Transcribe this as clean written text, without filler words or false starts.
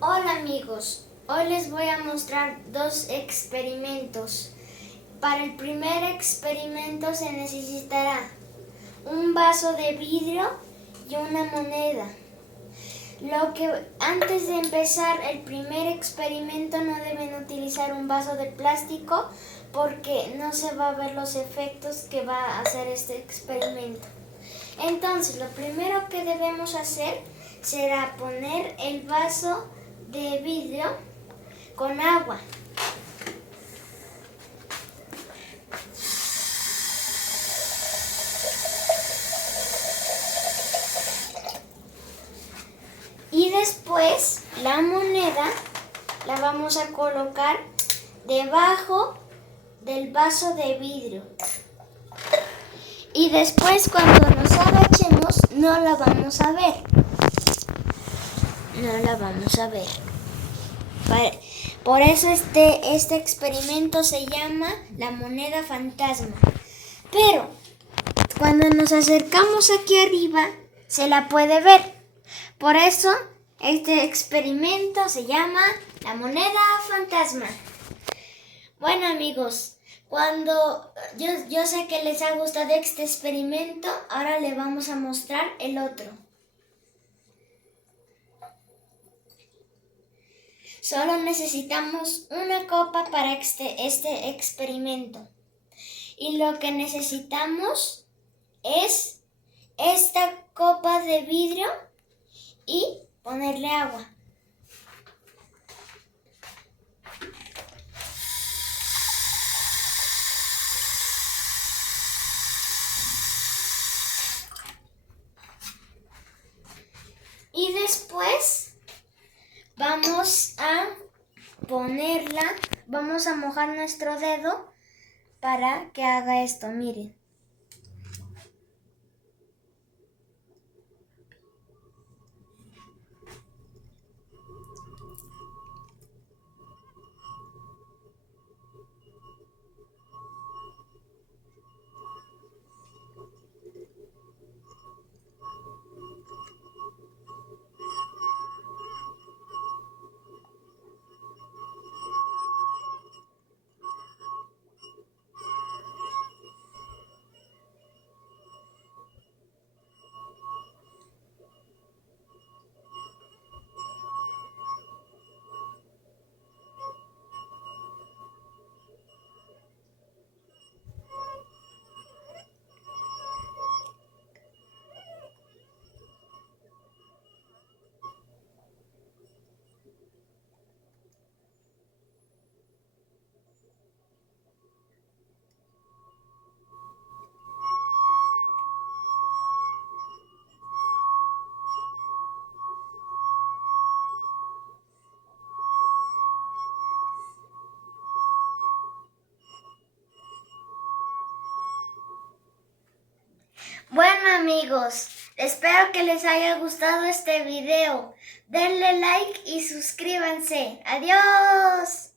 Hola amigos, hoy les voy a mostrar dos experimentos. Para el primer experimento se necesitará un vaso de vidrio y una moneda. Antes de empezar el primer experimento no deben utilizar un vaso de plástico porque no se va a ver los efectos que va a hacer este experimento. Entonces, lo primero que debemos hacer será poner el vaso de vidrio con agua. Y después la moneda la vamos a colocar debajo del vaso de vidrio. Y después cuando nos agachemos no la vamos a ver. No la vamos a ver. Por eso este experimento se llama la moneda fantasma. Pero cuando nos acercamos aquí arriba se la puede ver. Por eso este experimento se llama la moneda fantasma. Bueno amigos, yo sé que les ha gustado este experimento, ahora les vamos a mostrar el otro. Solo necesitamos una copa para este experimento. Y lo que necesitamos es esta copa de vidrio y ponerle agua. Y después vamos a mojar nuestro dedo para que haga esto, miren. Bueno amigos, espero que les haya gustado este video. Denle like y suscríbanse. ¡Adiós!